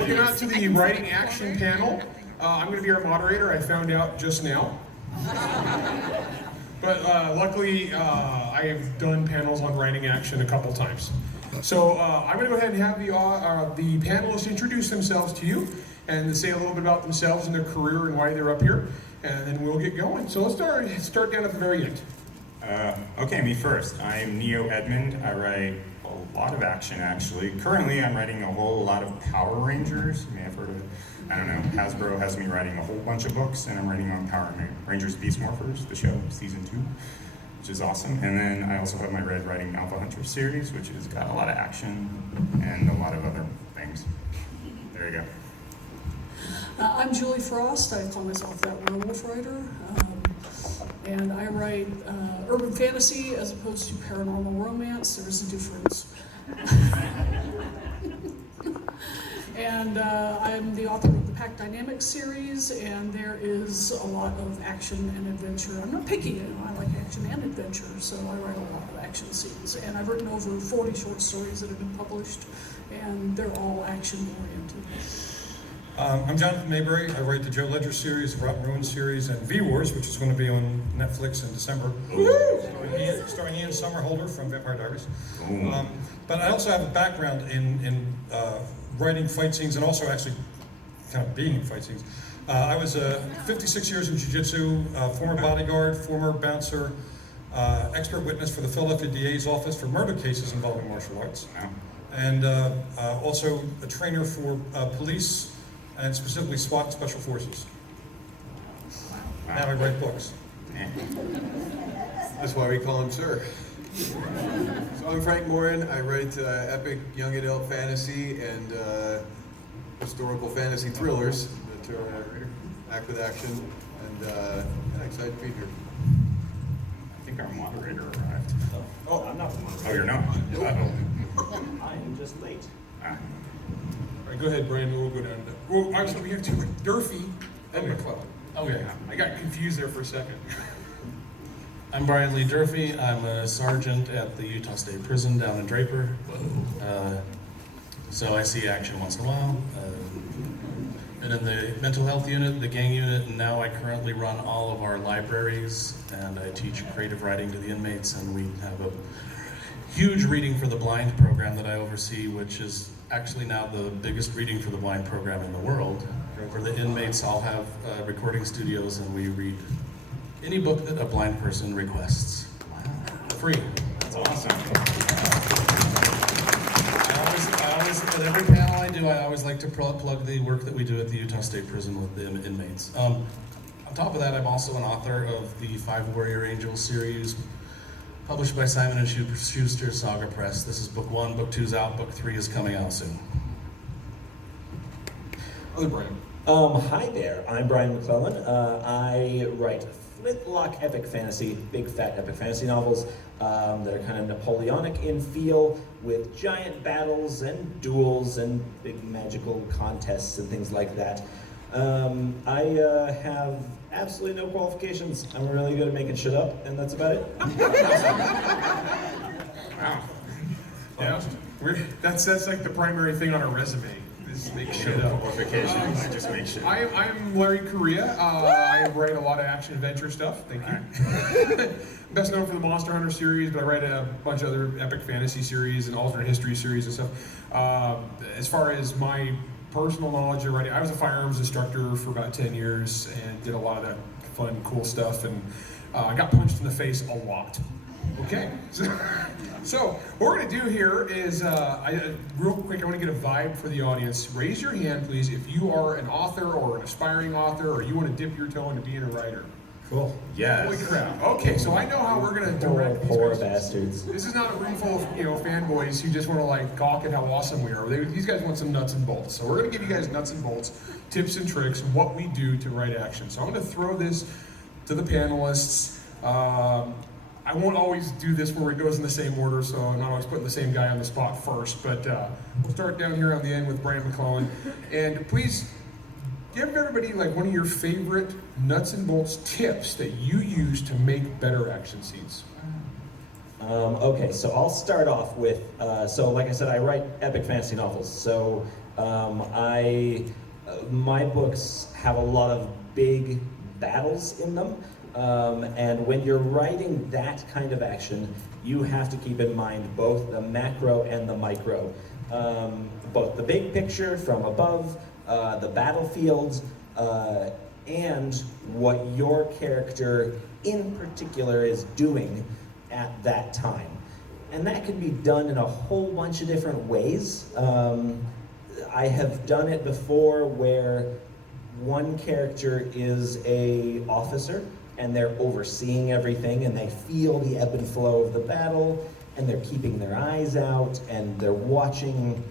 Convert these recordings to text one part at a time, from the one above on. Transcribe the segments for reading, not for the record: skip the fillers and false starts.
Welcome out to the writing action panel. I'm going to be our moderator. I found out just now. But luckily, I have done panels on writing action a couple times. So I'm going to go ahead and have the panelists introduce themselves to you and say a little bit about themselves and their career and why they're up here, and then we'll get going. So let's start down at the very end. Okay, me first. I'm Neo Edmund. I write a lot of action, actually. Currently, I'm writing a whole lot of Power Rangers. You may have heard of it. I don't know. Hasbro has me writing a whole bunch of books, and I'm writing on Power Rangers Beast Morphers, the show, season 2, which is awesome. And then I also have my Red Riding Alpha Hunter series, which has got a lot of action and a lot of other things. There you go. I'm Julie Frost. I call myself that werewolf writer. And I write urban fantasy as opposed to paranormal romance. There is a difference. And I'm the author of the Pack Dynamics series, and there is a lot of action and adventure. I'm not picky, you know, I like action and adventure, so I write a lot of action scenes. And I've written over 40 short stories that have been published, and they're all action-oriented. I'm Jonathan Maberry. I write the Joe Ledger series, the Rotten Ruin series, and V-Wars, which is going to be on Netflix in December. Starring Ian Somerhalder from Vampire Diaries. But I also have a background in writing fight scenes and also actually kind of being in fight scenes. I was 56 years in jiu-jitsu, former bodyguard, former bouncer, expert witness for the Philadelphia DA's office for murder cases involving martial arts, and also a trainer for police and specifically SWAT and Special Forces. Now I write books. That's why we call him Sir. So I'm Frank Morin. I write epic young adult fantasy and historical fantasy thrillers that act with action, and I'm excited to be here. I think our moderator arrived. Oh, I'm not the moderator. Oh, you're not? I am just late. All right, go ahead, Brian. We'll go down. Well, actually, we have two: Durfee and McClellan. Oh yeah, I got confused there for a second. I'm Brian Lee Durfee. I'm a sergeant at the Utah State Prison down in Draper. So I see action once in a while. Been in the mental health unit, the gang unit, and now I currently run all of our libraries, and I teach creative writing to the inmates, and we have a huge reading for the blind program that I oversee, which is actually now the biggest reading for the blind program in the world. For the inmates, I'll have recording studios, and we read any book that a blind person requests. Free. That's awesome. I always, at every panel I do, I always like to plug the work that we do at the Utah State Prison with the inmates. On top of that, I'm also an author of the 5 Warrior Angels series, published by Simon & Schuster Saga Press. This is book 1, book 2's out, book 3 is coming out soon. Other Brian. Hi there, I'm Brian McClellan. I write flintlock epic fantasy, big fat epic fantasy novels that are kind of Napoleonic in feel, with giant battles and duels and big magical contests and things like that. I have absolutely no qualifications. I'm really good at making shit up, and that's about it. Wow. Yeah, that's like the primary thing on our resume. Is make shit up. Qualifications. I just make shit. I'm Larry Corriea. I write a lot of action adventure stuff. Thank you. Best known for the Monster Hunter series, but I write a bunch of other epic fantasy series and alternate history series and stuff. As far as my personal knowledge of writing, I was a firearms instructor for about 10 years and did a lot of that fun, cool stuff, and I got punched in the face a lot. Okay, so what we're going to do here is, real quick, I want to get a vibe for the audience. Raise your hand, please, if you are an author or an aspiring author, or you want to dip your toe into being a writer. Cool. Yes. Holy crap. Okay, so I know how we're going to direct these Poor guys. bastards. This is not a room full of fanboys who just want to like gawk at how awesome we are. These guys want some nuts and bolts. So we're going to give you guys nuts and bolts, tips and tricks, what we do to write action. So I'm going to throw this to the panelists. I won't always do this where it goes in the same order, so I'm not always putting the same guy on the spot first, but we'll start down here on the end with Brian McClellan. And please give everybody like one of your favorite nuts and bolts tips that you use to make better action scenes. Okay, so I'll start off with, so like I said, I write epic fantasy novels. So My books have a lot of big battles in them, and when you're writing that kind of action, you have to keep in mind both the macro and the micro. Both the big picture from above, the battlefields, and what your character in particular is doing at that time. And that can be done in a whole bunch of different ways. I have done it before where one character is a officer and they're overseeing everything and they feel the ebb and flow of the battle and they're keeping their eyes out and they're watching,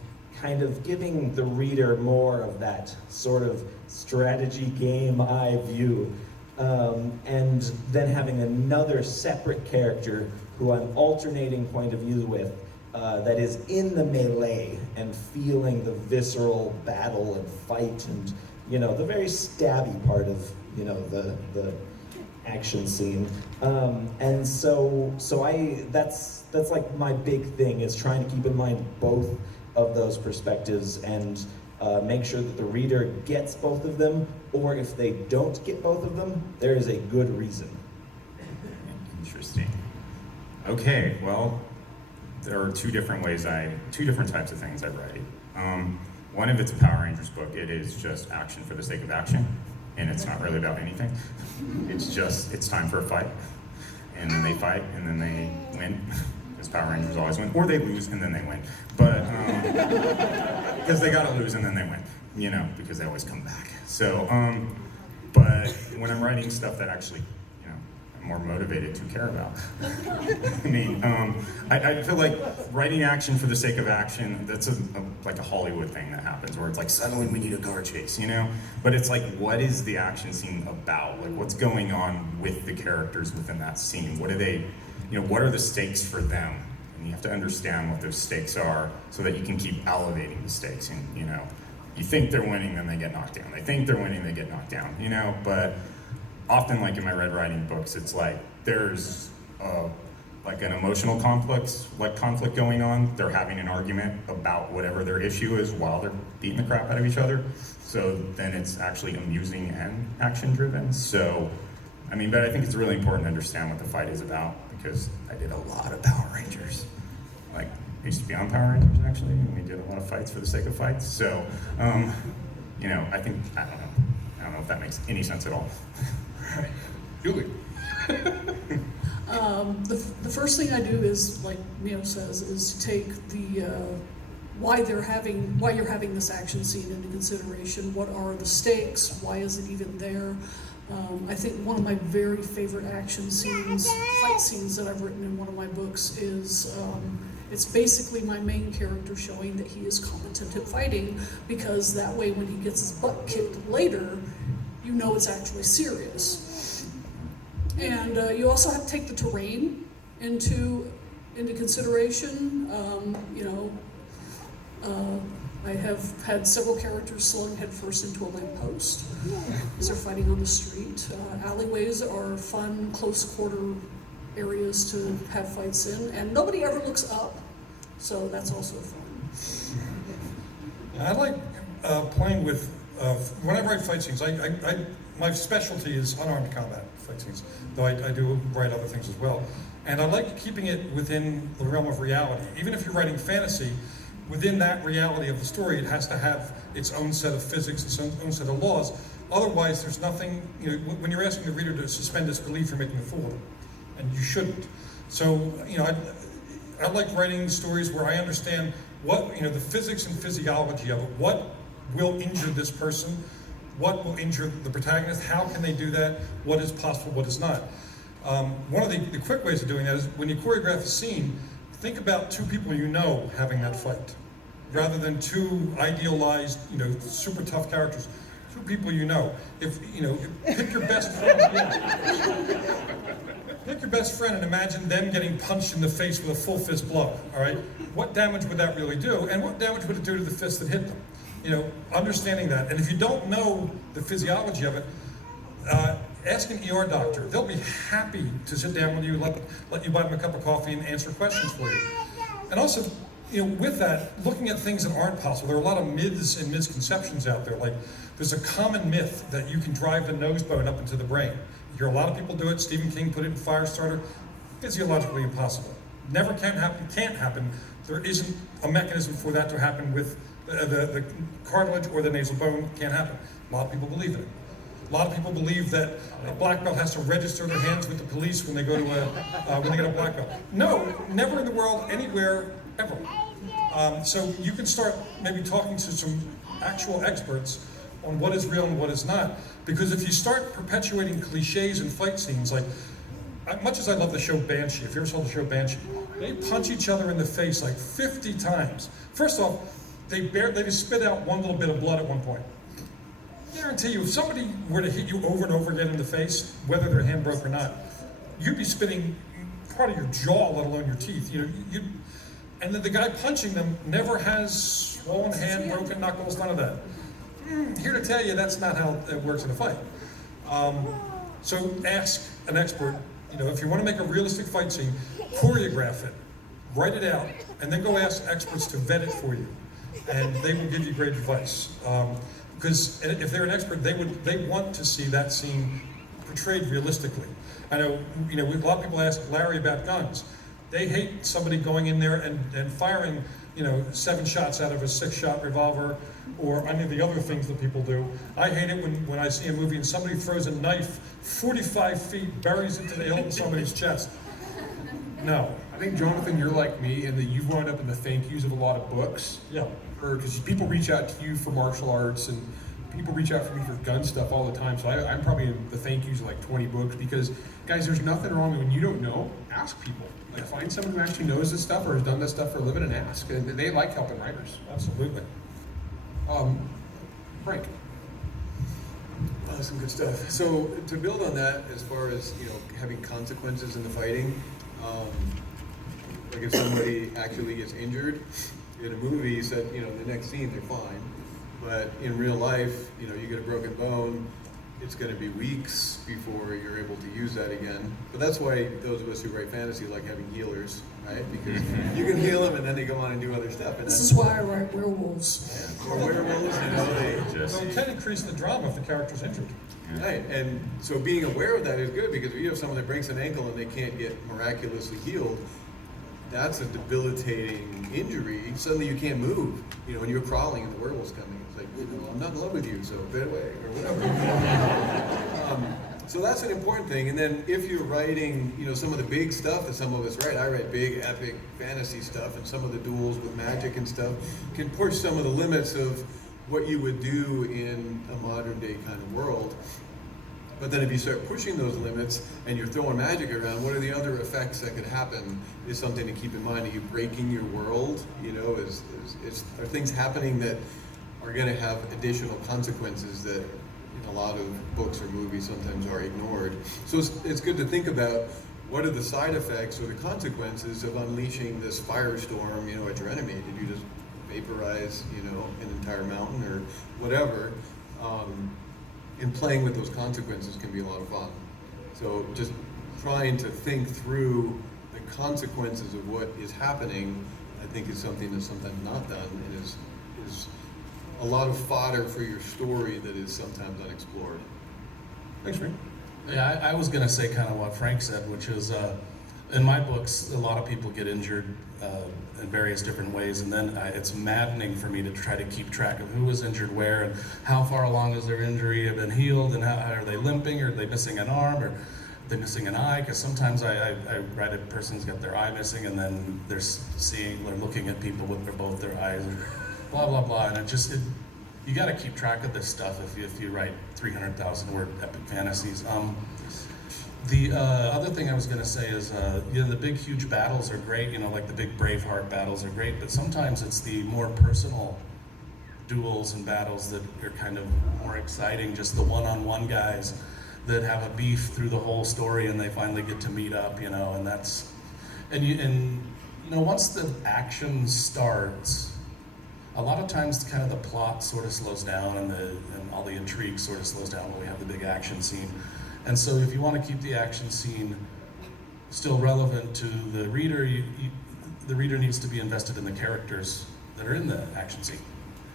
kind of giving the reader more of that sort of strategy game eye view. And then having another separate character who I'm alternating point of view with, that is in the melee and feeling the visceral battle and fight and, the very stabby part of, the action scene. And so that's like my big thing, is trying to keep in mind both of those perspectives and make sure that the reader gets both of them, or if they don't get both of them, there is a good reason. Interesting. Okay, well, there are two different types of things I write. One, if it's a Power Rangers book, it is just action for the sake of action, and it's not really about anything. It's time for a fight, and then they fight, and then they win, because Power Rangers always win, or they lose, and then they win. But, because they gotta lose, and then they win, because they always come back. So, but when I'm writing stuff that actually, I'm more motivated to care about. I feel like writing action for the sake of action, that's like a Hollywood thing that happens, where it's like, suddenly we need a car chase, But it's like, what is the action scene about? Like, what's going on with the characters within that scene? What are they, what are the stakes for them? And you have to understand what those stakes are so that you can keep elevating the stakes. And, you think they're winning, then they get knocked down. They think they're winning, they get knocked down, But often, like in my Red Riding books, it's like there's like an emotional conflict going on. They're having an argument about whatever their issue is while they're beating the crap out of each other. So then it's actually amusing and action-driven. So, but I think it's really important to understand what the fight is about, because I did a lot of Power Rangers. Like, I used to be on Power Rangers, actually, and we did a lot of fights for the sake of fights. So, I don't know if that makes any sense at all. Right. Julie. The first thing I do is, like Neo says, is to take the why you're having this action scene into consideration. What are the stakes? Why is it even there? I think one of my very favorite fight scenes that I've written in one of my books is it's basically my main character showing that he is competent at fighting, because that way when he gets his butt kicked later, it's actually serious. And you also have to take the terrain into consideration. I have had several characters slung headfirst into a lamppost as they're fighting on the street. Alleyways are fun, close quarter areas to have fights in, and nobody ever looks up, so that's also fun. I like playing with, when I write fight scenes, my specialty is unarmed combat fight scenes, though I do write other things as well. And I like keeping it within the realm of reality. Even if you're writing fantasy, within that reality of the story, it has to have its own set of physics, its own set of laws. Otherwise, there's nothing, when you're asking the reader to suspend disbelief, you're making a fool of them, and you shouldn't. So, I like writing stories where I understand what, the physics and physiology of it. What will injure this person? What will injure the protagonist? How can they do that? What is possible, what is not? One of the quick ways of doing that is when you choreograph a scene, think about two people having that fight, rather than two idealized, super tough characters. Two people pick your best friend. Pick your best friend and imagine them getting punched in the face with a full fist blow, all right? What damage would that really do? And what damage would it do to the fist that hit them? Understanding that. And if you don't know the physiology of it, ask an ER doctor. They'll be happy to sit down with you, let you buy them a cup of coffee and answer questions for you. And also, with that, looking at things that aren't possible, there are a lot of myths and misconceptions out there. Like, there's a common myth that you can drive the nose bone up into the brain. You hear a lot of people do it. Stephen King put it in Firestarter. Physiologically impossible. Never can happen, can't happen. There isn't a mechanism for that to happen with the cartilage or the nasal bone. Can't happen. A lot of people believe in it. A lot of people believe that a black belt has to register their hands with the police when they go to when they get a black belt. No, never in the world, anywhere, ever. So you can start maybe talking to some actual experts on what is real and what is not. Because if you start perpetuating cliches in fight scenes, like, much as I love the show Banshee, if you ever saw the show Banshee, they punch each other in the face like 50 times. First off, they just spit out one little bit of blood at one point. I guarantee you, if somebody were to hit you over and over again in the face, whether their hand broke or not, you'd be spitting part of your jaw, let alone your teeth. And then the guy punching them never has swollen hand, broken knuckles, none of that. Here to tell you, that's not how it works in a fight. So ask an expert. If you want to make a realistic fight scene, choreograph it, write it out, and then go ask experts to vet it for you, and they will give you great advice. Because if they're an expert, they want to see that scene portrayed realistically. I know, a lot of people ask Larry about guns. They hate somebody going in there and firing, 7 shots out of a 6-shot revolver, or any of the other things that people do. I hate it when I see a movie and somebody throws a knife 45 feet, buries it to the hilt in somebody's chest. No. I think, Jonathan, you're like me in that you've wound up in the thank yous of a lot of books. Yeah. Because people reach out to you for martial arts, and people reach out for me for gun stuff all the time. So I'm probably in the thank yous of like 20 books, because, guys, there's nothing wrong when you don't know, ask people. Like, find someone who actually knows this stuff or has done this stuff for a living and ask. And they like helping writers. Absolutely. Frank. Some good stuff. So to build on that, as far as having consequences in the fighting, like if somebody actually gets injured in a movie, you said the next scene they're fine, but in real life, you get a broken bone, it's going to be weeks before you're able to use that again. But that's why those of us who write fantasy like having healers, right? Because you can heal them and then they go on and do other stuff. And This is why I write werewolves. or werewolves, So it can increase the drama if the character's injured. Right, and so being aware of that is good, because if you have someone that breaks an ankle and they can't get miraculously healed, that's a debilitating injury. Suddenly you can't move, when you're crawling and the werewolf's coming. It's like, I'm not in love with you, so get away, or whatever. So that's an important thing. And then if you're writing, some of the big stuff that some of us write, I write big, epic fantasy stuff, and some of the duels with magic and stuff can push some of the limits of what you would do in a modern day kind of world. But then if you start pushing those limits and you're throwing magic around, what are the other effects that could happen is something to keep in mind. Are you breaking your world? Are things happening that are going to have additional consequences that in a lot of books or movies sometimes are ignored? So it's good to think about what are the side effects or the consequences of unleashing this firestorm, at your enemy. Did you just vaporize, an entire mountain or whatever? And playing with those consequences can be a lot of fun. So just trying to think through the consequences of what is happening, I think, is something that's sometimes not done, and is a lot of fodder for your story that is sometimes unexplored. Thanks, Frank. Yeah, I was going to say kind of what Frank said, which is in my books, a lot of people get injured in various different ways, and then it's maddening for me to try to keep track of who was injured where and how far along is their injury have been healed, and how are they limping, or are they missing an arm, or are they missing an eye? Because sometimes I write a person's got their eye missing, and then they're looking at people with both their eyes, or blah blah blah, and you got to keep track of this stuff if you write 300,000 word epic fantasies. The other thing I was going to say is, the big, huge battles are great, like the big Braveheart battles are great, but sometimes it's the more personal duels and battles that are kind of more exciting, just the one-on-one guys that have a beef through the whole story and they finally get to meet up, and that's, once the action starts, a lot of times kind of the plot sort of slows down and all the intrigue sort of slows down when we have the big action scene. And so if you want to keep the action scene still relevant to the reader, the reader needs to be invested in the characters that are in the action scene.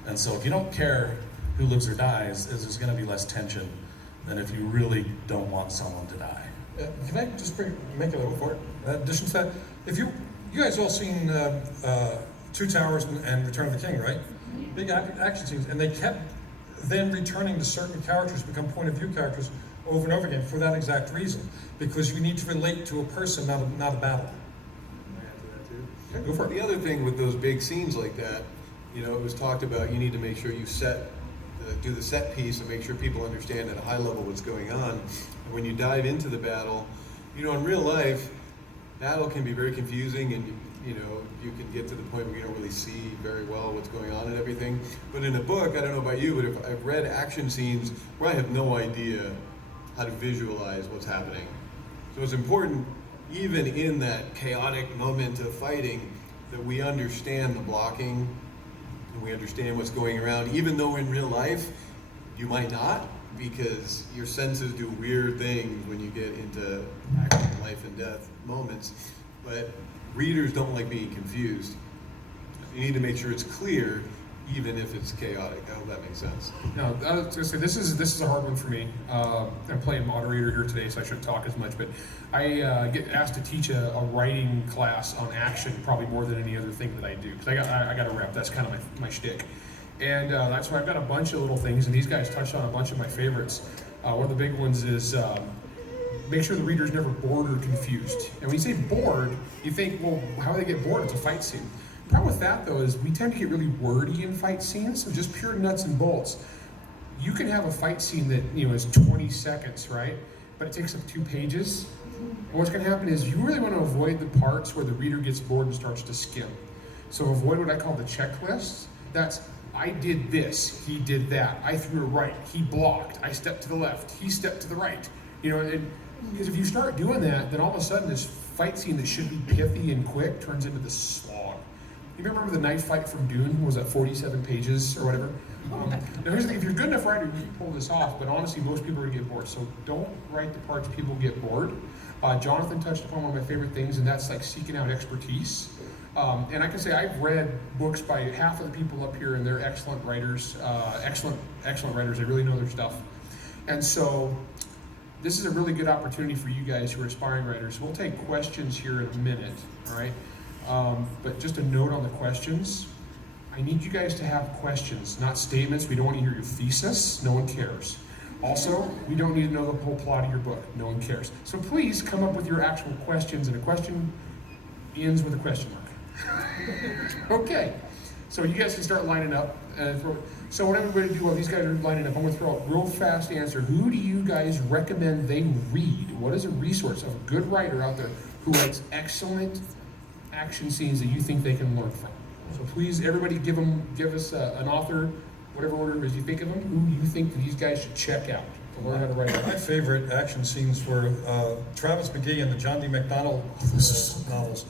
And so if you don't care who lives or dies, there's going to be less tension than if you really don't want someone to die. Can I just make a little for addition to that? If you guys all seen Two Towers and Return of the King, right? Big action scenes, and they kept then returning to certain characters, become point of view characters over and over again for that exact reason, because you need to relate to a person, not a battle. Can I add to that too? Yeah, go for it. The other thing with those big scenes like that, you know, it was talked about, you need to make sure you do the set piece and make sure people understand at a high level what's going on. And when you dive into the battle, you know, in real life, battle can be very confusing, and you know, you can get to the point where you don't really see very well what's going on and everything. But in a book, I don't know about you, but if I've read action scenes where I have no idea how to visualize what's happening. So it's important, even in that chaotic moment of fighting, that we understand the blocking and we understand what's going around, even though in real life you might not, because your senses do weird things when you get into actual life and death moments. But readers don't like being confused. You need to make sure it's clear, even if it's chaotic. I hope that makes sense. No, I was gonna say this is a hard one for me. I'm playing moderator here today, so I shouldn't talk as much. But I get asked to teach a writing class on action probably more than any other thing that I do, because I got a rep. That's kind of my shtick, and that's why I've got a bunch of little things. And these guys touched on a bunch of my favorites. One of the big ones is make sure the reader's never bored or confused. And when you say bored, you think, well, how do they get bored? It's a fight scene. The problem with that, though, is we tend to get really wordy in fight scenes, so just pure nuts and bolts. You can have a fight scene that, you know, is 20 seconds, right? But it takes up 2 pages. And what's going to happen is you really want to avoid the parts where the reader gets bored and starts to skim. So avoid what I call the checklist. That's, I did this, he did that, I threw it right, he blocked, I stepped to the left, he stepped to the right. You know, because if you start doing that, then all of a sudden this fight scene that should be pithy and quick turns into this slog. You remember the knife fight from Dune? Was that 47 pages or whatever? Now here's the thing, if you're a good enough writer, you can pull this off, but honestly, most people are gonna get bored. So don't write the parts people get bored. Jonathan touched upon one of my favorite things, and that's like seeking out expertise. And I can say I've read books by half of the people up here, and they're excellent writers, excellent writers. They really know their stuff. And so this is a really good opportunity for you guys who are aspiring writers. We'll take questions here in a minute, all right? But just a note on the questions. I need you guys to have questions, not statements. We don't want to hear your thesis. No one cares. Also, we don't need to know the whole plot of your book. No one cares. So please come up with your actual questions, and a question ends with a question mark. Okay, so you guys can start lining up. So what I'm going to do while these guys are lining up, I'm going to throw a real fast answer. Who do you guys recommend they read? What is a resource of a good writer out there who writes excellent action scenes that you think they can learn from? So please, everybody give us an author, whatever order it is you think of them, who you think that these guys should check out to learn how to write. My favorite action scenes were Travis McGee and the John D. McDonald novels.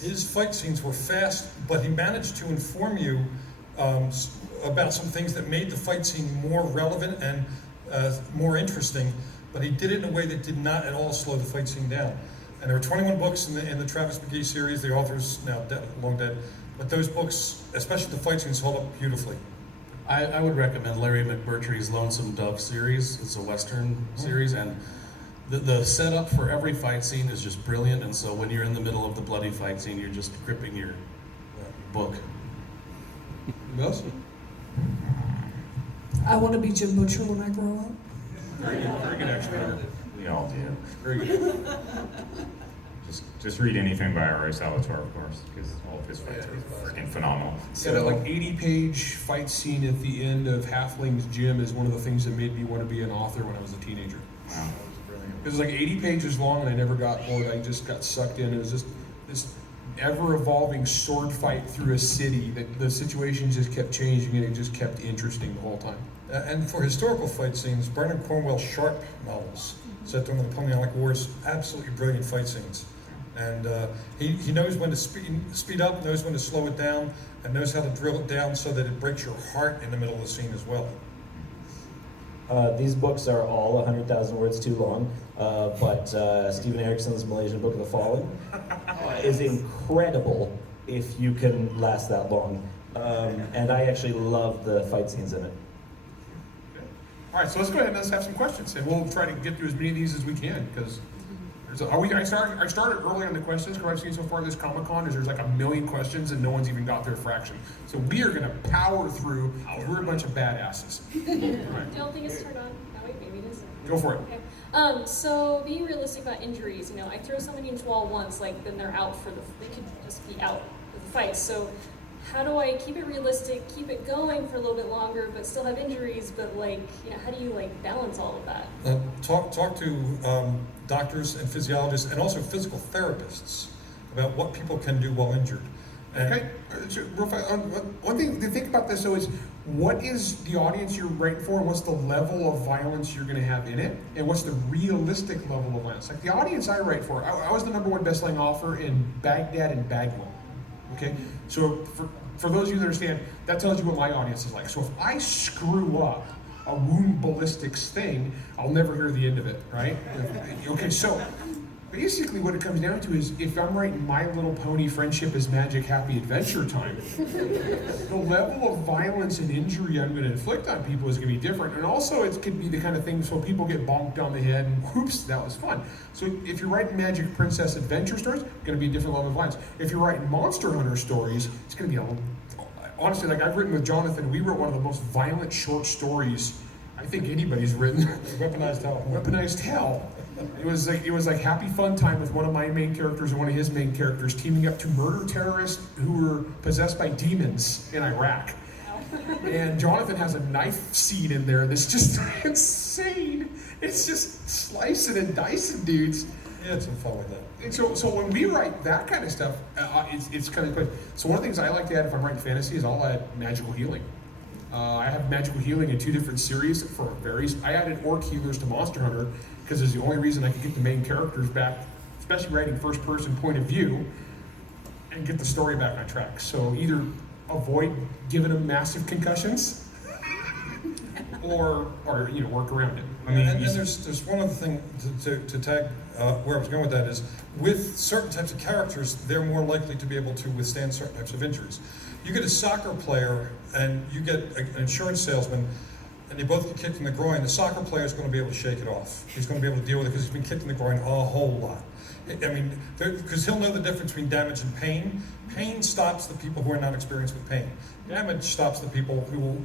His fight scenes were fast, but he managed to inform you about some things that made the fight scene more relevant and more interesting, but he did it in a way that did not at all slow the fight scene down. And there are 21 books in the Travis McGee series. The author's now long dead, but those books, especially the fight scenes, hold up beautifully. I would recommend Larry McMurtry's Lonesome Dove series. It's a Western series, and the setup for every fight scene is just brilliant, and so when you're in the middle of the bloody fight scene, you're just gripping your book. Who else? I want to be Jim Butcher when I grow up. Very good action writer. We all do. Very good. Just read anything by R.A. Salvatore, of course, because all of his fights are freaking phenomenal. So that like 80-page fight scene at the end of Halfling's Gym is one of the things that made me want to be an author when I was a teenager. Wow. It was like 80 pages long, and I never got bored. I just got sucked in. It was just this ever-evolving sword fight through a city that the situation just kept changing, and it just kept interesting the whole time. And for historical fight scenes, Bernard Cornwell's Sharp novels set during the Napoleonic Wars, absolutely brilliant fight scenes. And he knows when to speed up, knows when to slow it down, and knows how to drill it down so that it breaks your heart in the middle of the scene as well. These books are all 100,000 words too long, but Stephen Erickson's Malaysian Book of the Fallen is incredible if you can last that long. And I actually love the fight scenes in it. All right, so let's go ahead and let's have some questions, and we'll try to get through as many of these as we can, because I started early on the questions, because I've seen so far this Comic-Con is there's like 1 million questions and no one's even got their fraction. So we are gonna power through, because we're a bunch of badasses. I don't think it's turned on. Oh wait, maybe it is. Go for it. Okay. So being realistic about injuries, I throw somebody into a wall once, like then they're out they could just be out of the fight. So how do I keep it realistic, keep it going for a little bit longer, but still have injuries, but how do you balance all of that? Talk to doctors and physiologists and also physical therapists about what people can do while injured. And Okay, so real fast, one thing to think about this though is, what is the audience you're writing for, and what's the level of violence you're gonna have in it, and what's the realistic level of violence? Like the audience I write for, I was the #1 best-selling author in Baghdad and Bagwell, okay? So for those of you that understand, that tells you what my audience is like. So if I screw up a wound ballistics thing, I'll never hear the end of it, right? Okay, so basically what it comes down to is, if I'm writing My Little Pony Friendship is Magic Happy Adventure Time, the level of violence and injury I'm going to inflict on people is going to be different. And also it could be the kind of thing so people get bonked on the head and whoops, that was fun. So if you're writing Magic Princess adventure stories, it's going to be a different level of violence. If you're writing Monster Hunter stories, it's going to be honestly, like I've written with Jonathan, we wrote one of the most violent short stories I think anybody's written. weaponized hell. Weaponized hell. It was like happy fun time with one of my main characters and one of his main characters teaming up to murder terrorists who were possessed by demons in Iraq. And Jonathan has a knife scene in there that's just insane. It's just slicing and dicing dudes. Yeah, it's some fun with that. And so when we write that kind of stuff, it's kind of quick. So one of the things I like to add if I'm writing fantasy is I'll add magical healing. I have magical healing in 2 different series for various. I added orc healers to Monster Hunter because it's the only reason I could get the main characters back, especially writing first-person point of view, and get the story back on track. So either avoid giving them massive concussions, or work around it. I mean, and there's one other thing to tag where I was going with that is, with certain types of characters, they're more likely to be able to withstand certain types of injuries. You get a soccer player and you get an insurance salesman, and they both get kicked in the groin. The soccer player is going to be able to shake it off. He's going to be able to deal with it because he's been kicked in the groin a whole lot. I mean, because he'll know the difference between damage and pain. Pain stops the people who are not experienced with pain. Damage stops the people who,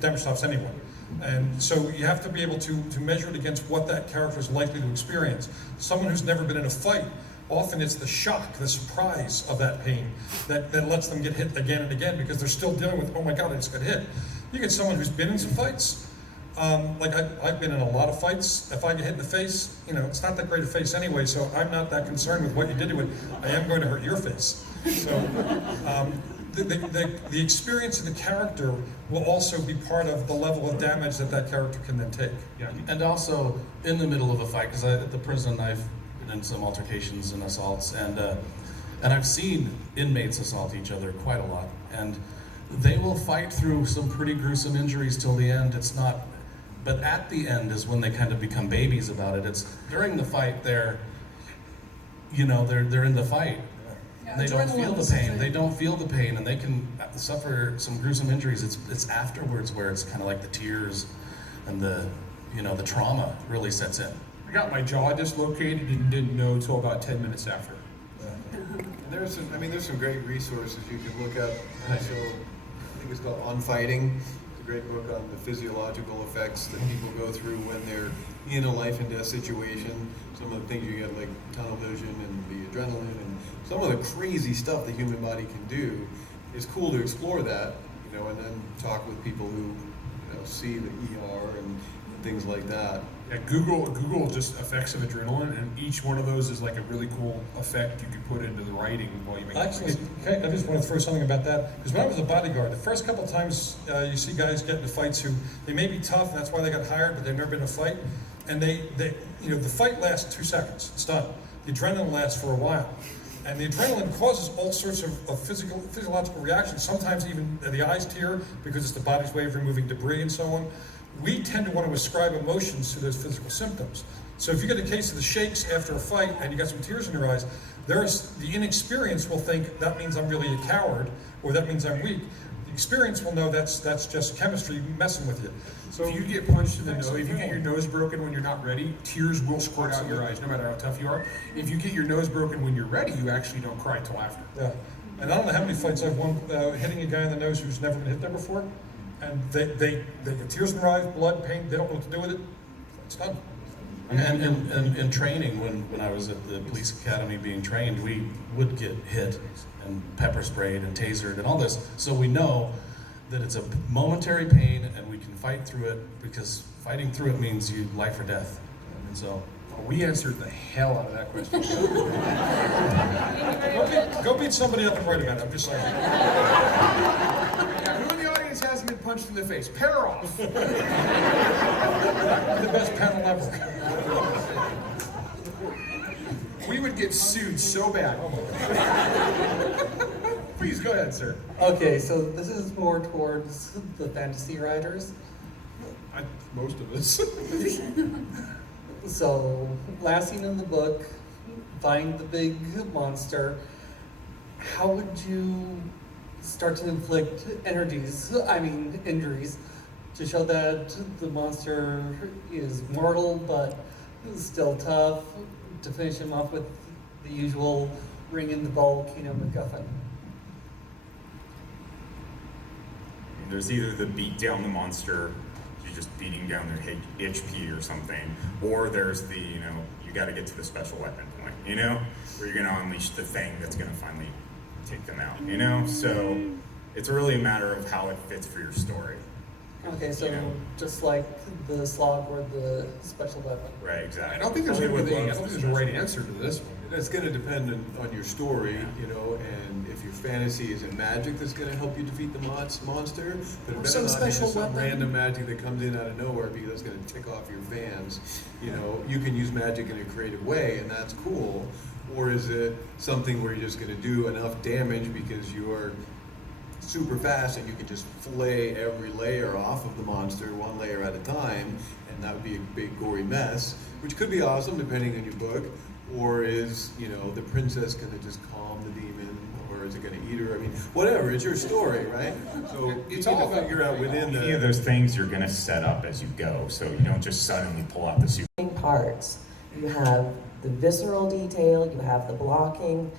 damage stops anyone. And so you have to be able to measure it against what that character is likely to experience. Someone who's never been in a fight, often it's the shock, the surprise of that pain that lets them get hit again and again, because they're still dealing with, oh my God, I just got hit. You get someone who's been in some fights, like I've been in a lot of fights. If I get hit in the face, it's not that great a face anyway, so I'm not that concerned with what you did to it. I am going to hurt your face. So the experience of the character will also be part of the level of damage that character can then take. Yeah, and also in the middle of a fight, because at the prison I've been in some altercations and assaults, and I've seen inmates assault each other quite a lot, and they will fight through some pretty gruesome injuries till the end. It's not, but at the end is when they kind of become babies about it. It's during the fight they're in the fight. Yeah, They don't feel the pain. adrenaline's They don't feel the pain, and they can suffer some gruesome injuries. It's afterwards where it's kind of like the tears and the trauma really sets in. I got my jaw dislocated and didn't know until about 10 minutes after. There's some great resources you can look up. So I think it's called On Fighting. It's a great book on the physiological effects that people go through when they're in a life and death situation. Some of the things you get, like tunnel vision and the adrenaline and some of the crazy stuff the human body can do. It's cool to explore that, and then talk with people who see the ER and things like that. Yeah, Google just effects of adrenaline, and each one of those is like a really cool effect you can put into the writing while you make Actually, it. I just want to throw something about that, because when I was a bodyguard, the first couple of times you see guys get into fights who, they may be tough, and that's why they got hired, but they've never been in a fight, and the fight lasts 2 seconds, it's done. The adrenaline lasts for a while. And the adrenaline causes all sorts of physiological reactions, sometimes even the eyes tear because it's the body's way of removing debris and so on. We tend to want to ascribe emotions to those physical symptoms. So if you get a case of the shakes after a fight and you got some tears in your eyes, The inexperienced will think that means I'm really a coward, or that means I'm weak. The experience will know that's just chemistry messing with you. So if you get punched in the nose, if you get your nose broken when you're not ready, tears will squirt out your eyes, no matter how tough you are. If you get your nose broken when you're ready, you actually don't cry until after. Yeah. And I don't know how many fights I've won hitting a guy in the nose who's never been hit there before, and they get tears in their eyes, blood, pain. They don't know what to do with it. It's done. And in training, when I was at the police academy being trained, we would get hit and pepper sprayed and tasered and all this. So we know that it's a momentary pain and we can fight through it, because fighting through it means you life or death. And so we answered the hell out of that question. Go beat somebody up and write about it. I'm just saying. Yeah, who in the audience hasn't been punched in the face? Pair off. The best panel ever. We would get sued so bad. Oh my God. Please go ahead, sir. Okay, so this is more towards the fantasy writers. Most of us. So, last scene in the book, find the big monster. How would you start to inflict injuries, to show that the monster is mortal but still tough, to finish him off with the usual ring in the volcano MacGuffin? There's either the beat down the monster, you're just beating down their HP or something, or there's the, you got to get to the special weapon point, where you're going to unleash the thing that's going to finally take them out, So it's really a matter of how it fits for your story. Okay, so just like the slog or the special weapon. Right, exactly. I don't think there's a right answer to this one. It's going to depend on your story, and if your fantasy is a magic that's going to help you defeat the monster, but Or if some it's special some weapon. random magic that comes in out of nowhere because that's going to tick off your fans, you can use magic in a creative way, and that's cool. Or is it something where you're just going to do enough damage because you're super fast and you can just flay every layer off of the monster, one layer at a time, and that would be a big gory mess, which could be awesome depending on your book. Or is, the princess gonna just calm the demon, or is it gonna eat her? I mean, whatever, it's your story, right? So It's you all need to figure out within Any of the... those things you're going to set up as you go, so you don't just suddenly pull out the super. Parts. You have the visceral detail, you have the blocking,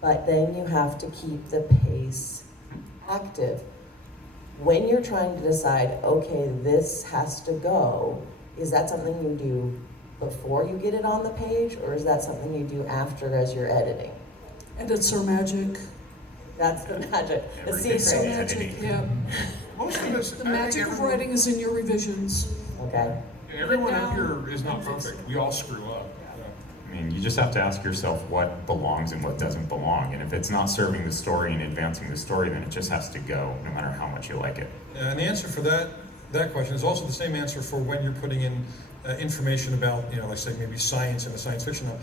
but then you have to keep the pace active. When you're trying to decide, okay, this has to go, is that something you do before you get it on the page, or is that something you do after as you're editing? Edits are magic. That's the magic, the It's secret. magic, yeah. Most of us, The magic of writing is in your revisions. Okay. everyone up here is not perfect. We all screw up. I mean, you just have to ask yourself what belongs and what doesn't belong. And if it's not serving the story and advancing the story, then it just has to go, no matter how much you like it. And the answer for that question is also the same answer for when you're putting in information about, like say maybe science in a science fiction novel.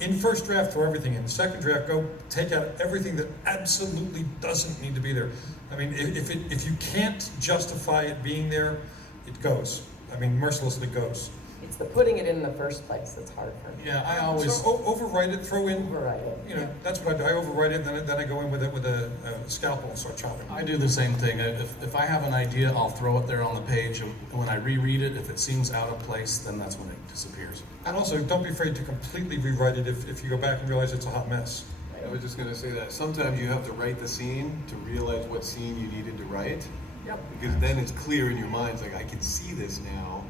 In first draft, throw everything in. Second draft, go take out everything that absolutely doesn't need to be there. I mean, if you can't justify it being there, it goes. I mean, mercilessly goes. It's the putting it in the first place that's hard for me. yeah, I always So overwrite it, throw in. Overwrite it. That's what I do. I overwrite it, then I go in with a scalpel and start chopping. I do the same thing. If I have an idea, I'll throw it there on the page, and when I reread it, if it seems out of place, then that's when it disappears. And also, don't be afraid to completely rewrite it if you go back and realize it's a hot mess. I was just gonna say that sometimes you have to write the scene to realize what scene you needed to write. Yep. Because then it's clear in your mind, it's like, I can see this now.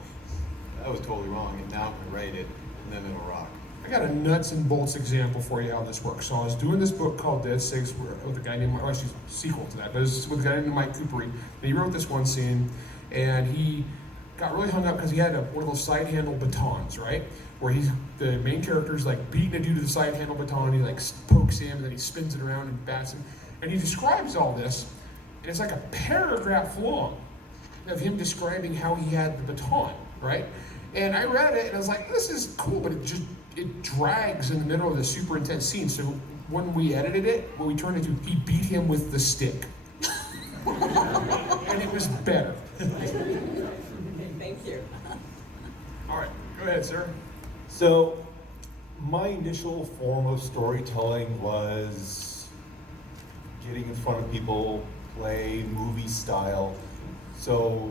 That was totally wrong, and now I'm gonna write it, and then it'll rock. I got a nuts and bolts example for you how this works. So I was doing this book called Dead Six with a guy named, she's a sequel to that, but it's with a guy named Mike Coopery. And he wrote this one scene, and he got really hung up because he had one of those side handle batons, right? Where the main character's like beating a dude with a side handle baton, he like pokes him, and then he spins it around and bats him. And he describes all this, and it's like a paragraph long of him describing how he had the baton, right? And I read it and I was like, this is cool, but it drags in the middle of the super intense scene. So when we edited it, what we turned it to, he beat him with the stick. And it was better. Thank you. All right, go ahead, sir. So my initial form of storytelling was getting in front of people, play movie style. So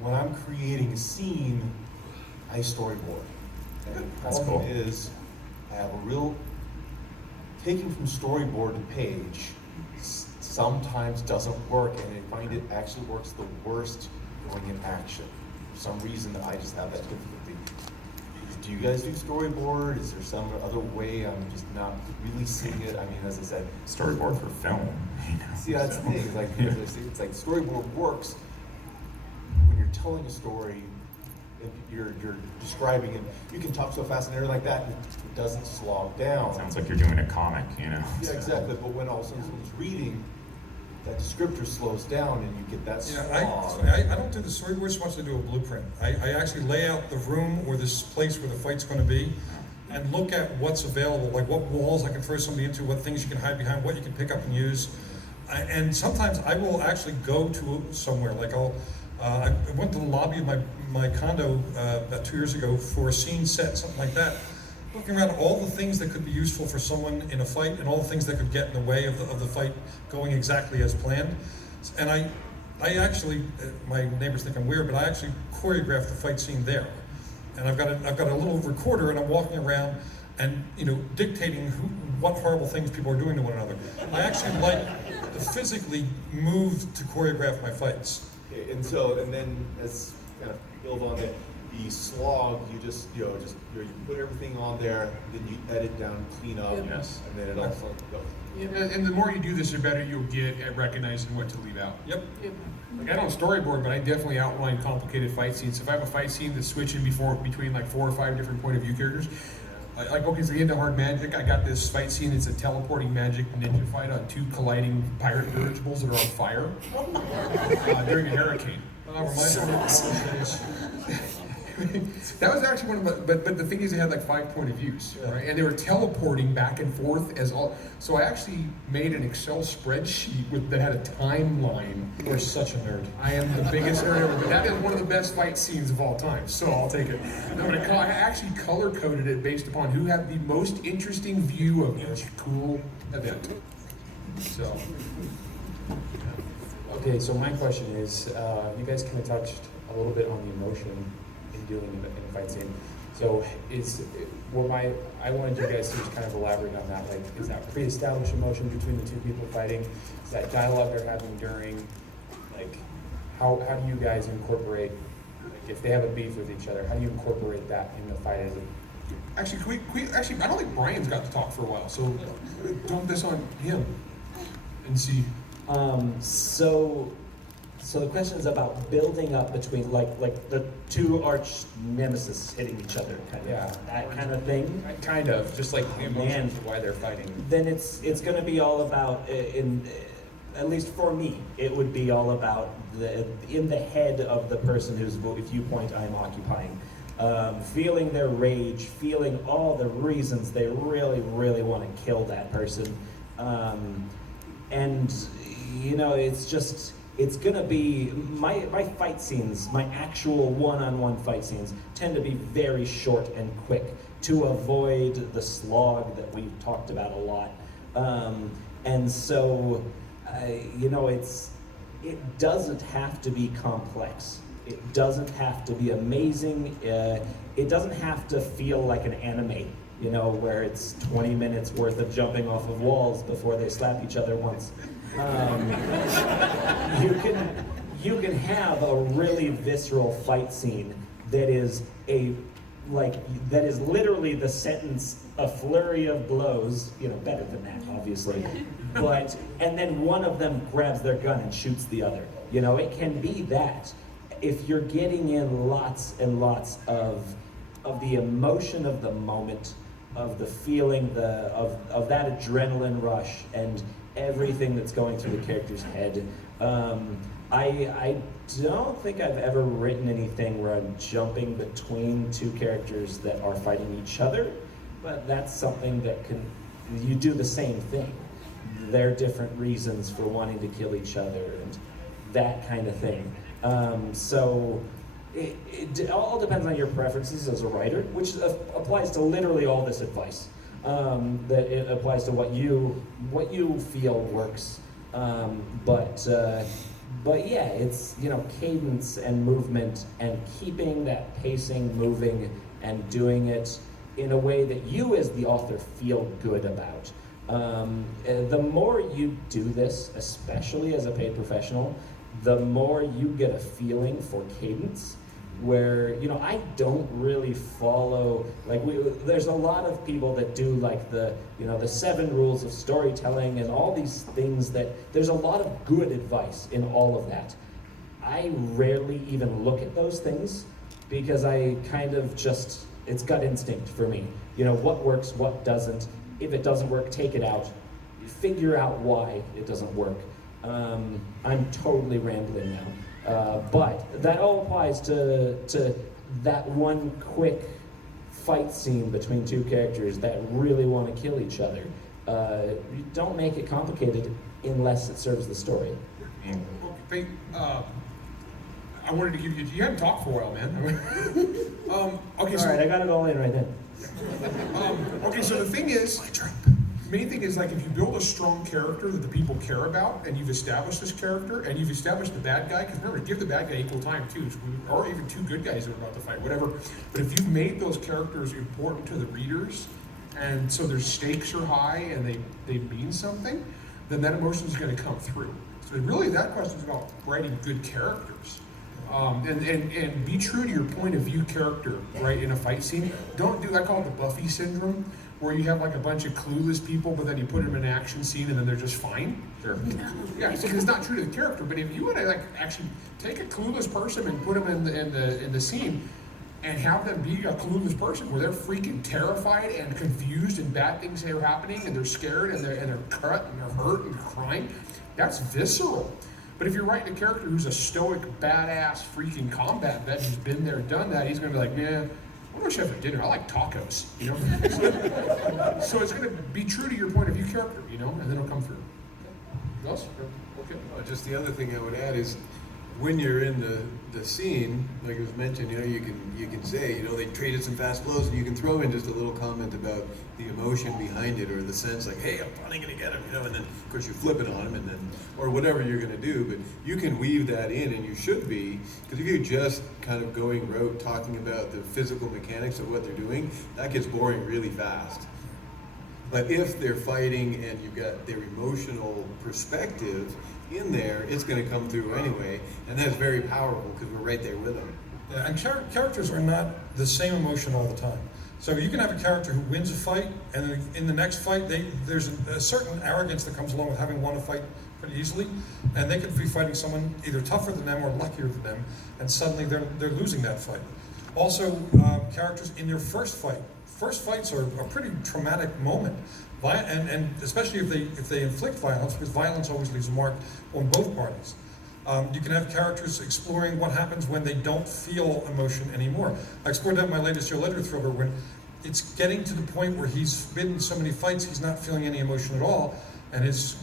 when I'm creating a scene, I storyboard. And the That's problem cool. is I have a real, taking from storyboard to page sometimes doesn't work, and I find it actually works the worst going in action. For some reason, I just have that difficulty. Do you guys do storyboard? Is there some other way? I'm just not really seeing it. I mean, as I said, Storyboard for film. see, that's the thing. It's like, it's like storyboard works when you're telling a story. If you're describing it, you can talk so fast and everything like that, and it doesn't slog down. Sounds like you're doing a comic, you know? Yeah, exactly. But when all of a sudden someone's reading, that descriptor slows down, and you get that slog. I don't do the storyboard so much as I do a blueprint. I actually lay out the room or this place where the fight's going to be, and look at what's available, like what walls I can throw somebody into, what things you can hide behind, what you can pick up and use. And sometimes I will actually go to somewhere, like I went to the lobby of my condo about 2 years ago for a scene set, something like that. Looking around all the things that could be useful for someone in a fight and all the things that could get in the way of the fight going exactly as planned. And I actually, my neighbors think I'm weird, but I actually choreographed the fight scene there. And I've got a little recorder, and I'm walking around and dictating what horrible things people are doing to one another. I actually like to physically move to choreograph my fights. Okay, and then as kind of build on it, the slog, you just you put everything on there, then you edit down, clean up, Yes. and then it also goes. And the more you do this, the better you'll get at recognizing what to leave out. Yep. Like I don't storyboard, but I definitely outline complicated fight scenes. If I have a fight scene that's switching between like 4 or 5 different point of view characters, like okay, so into hard magic, I got this fight scene. It's a teleporting magic ninja fight on 2 colliding pirate dirigibles that are on fire during a hurricane. That was actually one of my, but the thing is, they had like 5 point of views, right? And they were teleporting back and forth as all. So I actually made an Excel spreadsheet that had a timeline. You're such a nerd. I am the biggest nerd ever, but that is one of the best fight scenes of all time. So I'll take it. No, but I actually color coded it based upon who had the most interesting view of each cool event. So. Okay, so my question is, you guys kind of touched a little bit on the emotion in doing in a fight scene. So I wanted you guys to just kind of elaborate on that. Like, is that pre-established emotion between the 2 people fighting? Is that dialogue they're having during? Like, how do you guys incorporate, like, if they have a beef with each other, how do you incorporate that in the fight? As Actually, actually, I don't think Brian's got to talk for a while, so dump this on him and see. So the question is about building up between like the 2 arch nemesis hitting each other, kind of that kind of thing. kind of, just like the emotions of why they're fighting. Then it's going to be all about, at least for me, it would be all about in the head of the person whose viewpoint I'm occupying. Feeling their rage, feeling all the reasons they really, really want to kill that person. And, it's gonna be, my fight scenes, my actual one-on-one fight scenes tend to be very short and quick to avoid the slog that we've talked about a lot. And so, it doesn't have to be complex. It doesn't have to be amazing. It doesn't have to feel like an anime, where it's 20 minutes worth of jumping off of walls before they slap each other once. You can have a really visceral fight scene that is literally the sentence, a flurry of blows, better than that, obviously. And then one of them grabs their gun and shoots the other. It can be that. If you're getting in lots and lots of the emotion of the moment, of the feeling, of that adrenaline rush, and everything that's going through the character's head. I don't think I've ever written anything where I'm jumping between 2 characters that are fighting each other, but that's something that you do the same thing. There are different reasons for wanting to kill each other and that kind of thing. So it all depends on your preferences as a writer, which applies to literally all this advice. That it applies to what you feel works. But yeah, it's, you know, cadence and movement and keeping that pacing moving and doing it in a way that you as the author feel good about. The more you do this, especially as a paid professional, the more you get a feeling for cadence, where, you know, I don't really follow, like, there's a lot of people that do like the 7 rules of storytelling and all these things that, there's a lot of good advice in all of that. I rarely even look at those things because I kind of just, it's gut instinct for me. You know, what works, what doesn't. If it doesn't work, take it out. Figure out why it doesn't work. I'm totally rambling now. But that all applies to that one quick fight scene between 2 characters that really want to kill each other. You don't make it complicated unless it serves the story. Okay, I wanted to give you haven't talked for a while, man. Okay, All right, I got it all in right now. Okay, so the thing is, main thing is, like, if you build a strong character that the people care about, and you've established this character, and you've established the bad guy, because remember, give the bad guy equal time too, or even 2 good guys that are about to fight, whatever. But if you've made those characters important to the readers, and so their stakes are high and they mean something, then that emotion is going to come through. So really, that question is about writing good characters. And be true to your point of view character, right, in a fight scene. Don't do, I call it the Buffy syndrome, where you have like a bunch of clueless people, but then you put them in an action scene and then they're just fine. Sure. Yeah, so it's not true to the character. But if you want to like actually take a clueless person and put them in the scene, and have them be a clueless person where they're freaking terrified and confused and bad things are happening and they're scared and they're cut and they're hurt and they're crying, that's visceral. But if you're writing a character who's a stoic, badass, freaking combat vet who's been there, done that, he's gonna be like, man, what do I have for dinner? I like tacos, you know? So it's gonna be true to your point of view character, you know, and then it'll come through. Else? Okay. Just the other thing I would add is, when you're in the scene, like it was mentioned, you know, you can say, you know, they traded some fast blows, and you can throw in just a little comment about the emotion behind it, or the sense like, hey, I'm finally gonna get him, you know, and then of course you flip it on him, and then, or whatever you're gonna do, but you can weave that in, and you should be, because if you're just kind of going rote, talking about the physical mechanics of what they're doing, that gets boring really fast. But if they're fighting and you've got their emotional perspective in there, it's going to come through anyway, and that's very powerful because we're right there with them. Yeah, and characters are not the same emotion all the time. So you can have a character who wins a fight, and then in the next fight, there's a certain arrogance that comes along with having won a fight pretty easily, and they could be fighting someone either tougher than them or luckier than them, and suddenly they're losing that fight. Also, characters in their first fights are a pretty traumatic moment. And especially if they inflict violence, because violence always leaves a mark on both parties. You can have characters exploring what happens when they don't feel emotion anymore. I explored that in my latest Joe Ledger thriller, when it's getting to the point where he's been in so many fights, he's not feeling any emotion at all, and his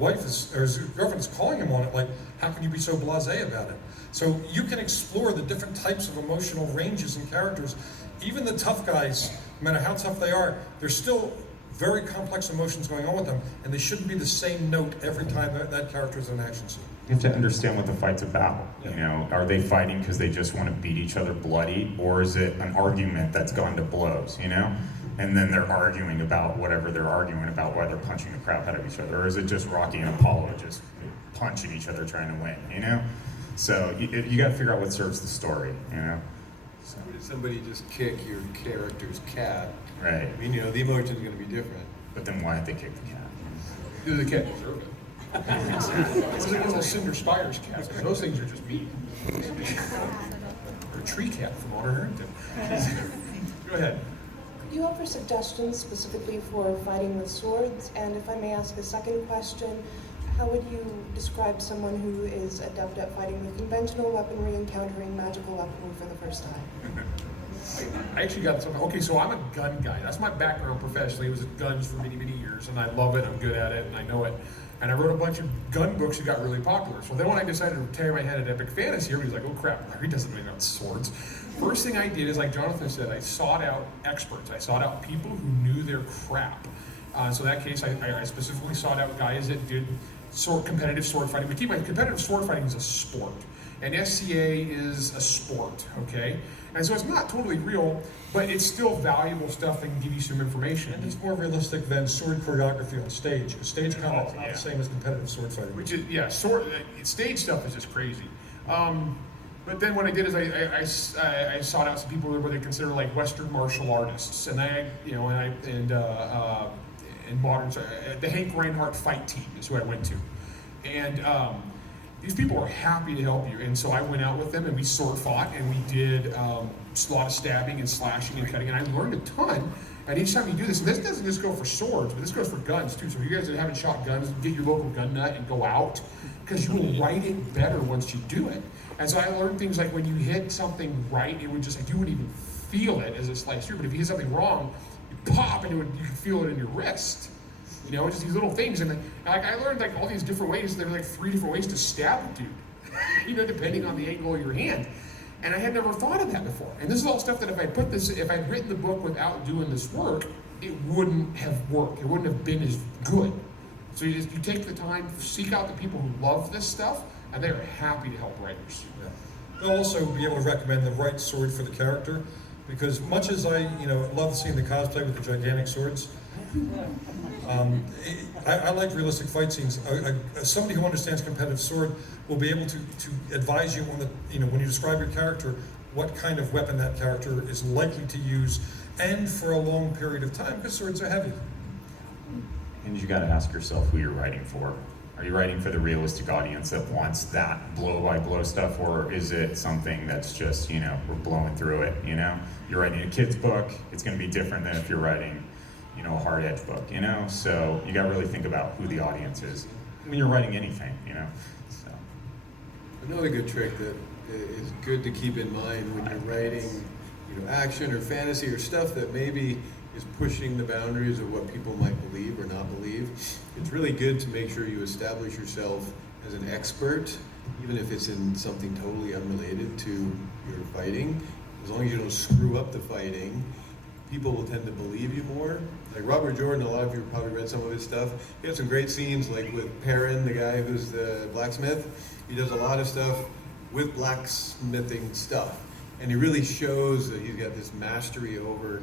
wife or his girlfriend is calling him on it, like, how can you be so blasé about it? So you can explore the different types of emotional ranges in characters. Even the tough guys, no matter how tough they are, there's still very complex emotions going on with them, and they shouldn't be the same note every time that character's in an action scene. You have to understand what the fight's about. You know, are they fighting because they just want to beat each other bloody, or is it an argument that's gone to blows, you know? And then they're arguing about whatever they're arguing about, why they're punching the crap out of each other, or is it just Rocky and Apollo just punching each other trying to win, you know? So you got to figure out what serves the story, you know? So. Did somebody just kick your character's cat? Right. I mean, you know, the emotion's going to be different. But then why did they kick the cat? Do the cat deserve it? It's like one of those Cinder Spires cats, because those things are just mean. Or a tree cat from Honor Harrington. Go ahead. Could you offer suggestions specifically for fighting with swords? And if I may ask a second question, how would you describe someone who is adept at fighting with conventional weaponry encountering magical weaponry for the first time? I actually got something. Okay, so I'm a gun guy. That's my background professionally. It was guns for many, many years, and I love it. I'm good at it, and I know it. And I wrote a bunch of gun books that got really popular. So then when I decided to tear my head at epic fantasy, everybody's like, oh crap, Larry doesn't know about swords. First thing I did is, like Jonathan said, I sought out experts. I sought out people who knew their crap. So in that case, I specifically sought out guys that did competitive sword fighting. But keep in mind, competitive sword fighting is a sport. And SCA is a sport, okay? And so it's not totally real, but it's still valuable stuff that can give you some information. And it's more realistic than sword choreography on stage, because stage combat's not the same as competitive sword fighting. Which is, yeah, stage stuff is just crazy. But then what I did is I sought out some people where they consider like Western martial artists, and modern, the Hank Reinhardt fight team is who I went to. And these people are happy to help you, and so I went out with them and we sword fought, and we did a lot of stabbing and slashing and cutting, and I learned a ton. And each time you do this, and this doesn't just go for swords, but this goes for guns too. So if you guys that haven't shot guns, get your local gun nut and go out, because you will write it better once you do it. And so I learned things like when you hit something right, it would just like, you wouldn't even feel it as a slice through, but if you hit something wrong, you pop and you could feel it in your wrist. You know, just these little things. And like I learned like all these different ways. There were like 3 different ways to stab a dude, you know, depending on the angle of your hand. And I had never thought of that before. And this is all stuff that if I'd written the book without doing this work, it wouldn't have worked. It wouldn't have been as good. So you take the time, seek out the people who love this stuff, and they're happy to help writers. Yeah. They'll also be able to recommend the right sword for the character, because much as I love seeing the cosplay with the gigantic swords, I like realistic fight scenes. Somebody who understands competitive sword will be able to advise you on when you describe your character, what kind of weapon that character is likely to use, and for a long period of time, because swords are heavy. And you got to ask yourself who you're writing for. Are you writing for the realistic audience that wants that blow-by-blow stuff, or is it something that's just, we're blowing through it, You're writing a kid's book, it's going to be different than if you're writing, a hard-edge book, So you got to really think about who the audience is when you're writing anything, So. Another good trick that is good to keep in mind when you're writing, action or fantasy or stuff that maybe is pushing the boundaries of what people might believe or not believe. It's really good to make sure you establish yourself as an expert, even if it's in something totally unrelated to your fighting. As long as you don't screw up the fighting, people will tend to believe you more. Like Robert Jordan, a lot of you probably read some of his stuff. He has some great scenes, like with Perrin, the guy who's the blacksmith. He does a lot of stuff with blacksmithing stuff. And he really shows that he's got this mastery over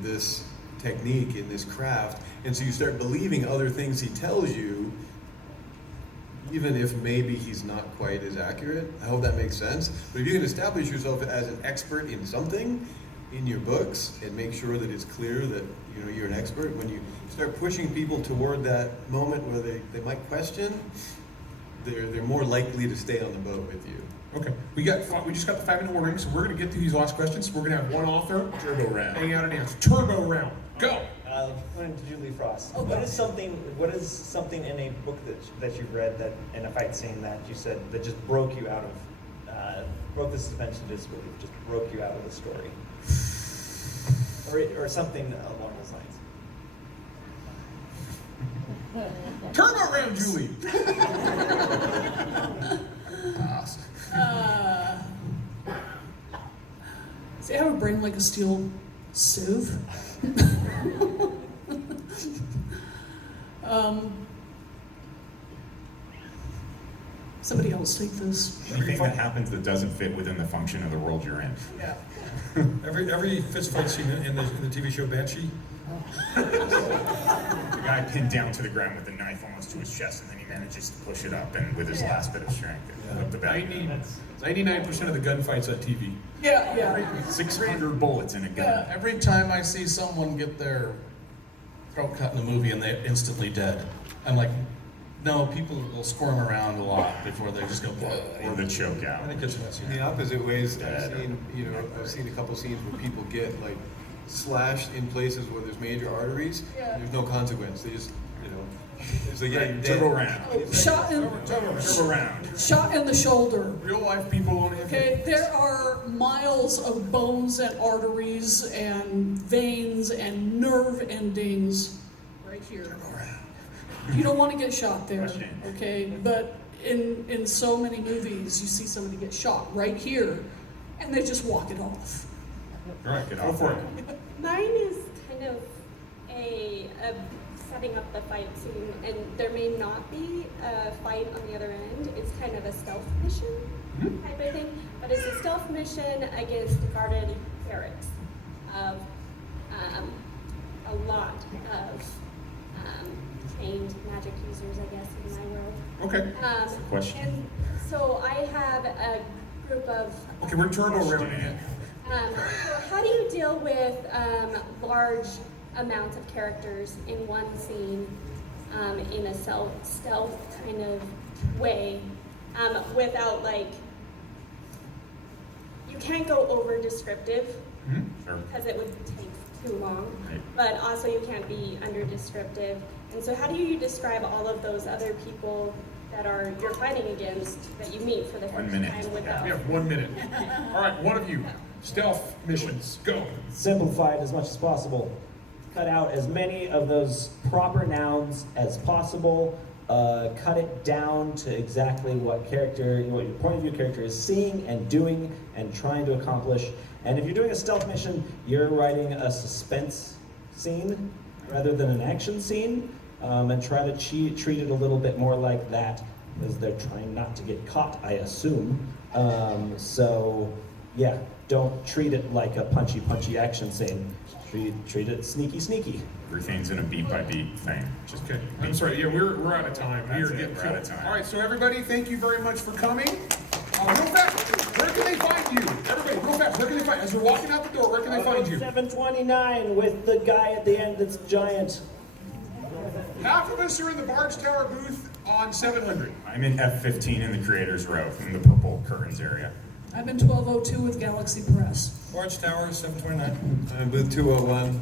this technique in this craft, and so you start believing other things he tells you, even if maybe he's not quite as accurate. I hope that makes sense. But if you can establish yourself as an expert in something in your books and make sure that it's clear that you're an expert, when you start pushing people toward that moment where they might question, they're more likely to stay on the boat with you. Okay, we just got the 5-minute warning, so we're going to get through these last questions. We're going to have one author, Turbo round. hang out and answer. Turbo round, go. To Julie Frost. What is something in a book that you've read in a fight scene that you said that just broke you out of broke the suspension disbelief, just broke you out of the story, or something along those lines? Turbo round, Julie. See, I have a brain like a steel sieve. Somebody else take this. Anything that happens that doesn't fit within the function of the world you're in. Yeah. Every fist fight scene in the TV show Banshee. The guy pinned down to the ground with a knife almost to his chest, and then he manages to push it up, and with his last bit of strength, up the back. 99% of the gunfights on TV. Yeah. 600 bullets in a gun. Yeah, every time I see someone get their throat cut in a movie and they're instantly dead, I'm like, no, people will squirm around a lot before they just go, or the choke out. I think it's messy. In the opposite ways, I've seen a couple scenes where people get like slashed in places where there's major arteries. Yeah. There's no consequence. They just, It's like, yeah, you're dead. Turbo round. Shot in, Turbo round. shot in the shoulder. Real life people don't have Okay, there are miles of bones and arteries and veins and nerve endings right here. You don't want to get shot there, okay? But in so many movies, you see somebody get shot right here, and they just walk it off. All right, get off for it. Mine is kind of a setting up the fight scene, and there may not be a fight on the other end. It's kind of a stealth mission type of thing, but it's a stealth mission against guarded barracks of a lot of trained magic users, I guess, in my world. Okay. Question. And so I have a group of. Okay, we're turbo rounding it. So how do you deal with large amounts of characters in one scene in a stealth kind of way without, like, you can't go over descriptive Sure. because it would take too long, Right. but also you can't be under descriptive. And so how do you describe all of those other people that you're fighting against that you meet for the 1 first minute. time without? We have 1 minute. All right, one of you. Stealth missions, go. Simplify it as much as possible. Cut out as many of those proper nouns as possible. Cut it down to exactly what your point of view character is seeing and doing and trying to accomplish. And if you're doing a stealth mission, you're writing a suspense scene rather than an action scene, and try to treat it a little bit more like that, because they're trying not to get caught, I assume. So, yeah, don't treat it like a punchy action scene. Treat it sneaky. Everything's in a beat by beat thing. Just Okay, I'm sorry, yeah, we're out of time. That's We're it, getting we're out of time. All right, so everybody, thank you very much for coming. Real fast, where can they find you? Everybody, real fast, where can they find you? As we're walking out the door, where can they find you? 729 with the guy at the end that's giant. Half of us are in the Barge Tower booth on 700. I'm in F15 in the creators row in the purple curtains area. I'm in 1202 with Galaxy Press. Barge Tower, 729. I'm booth 201.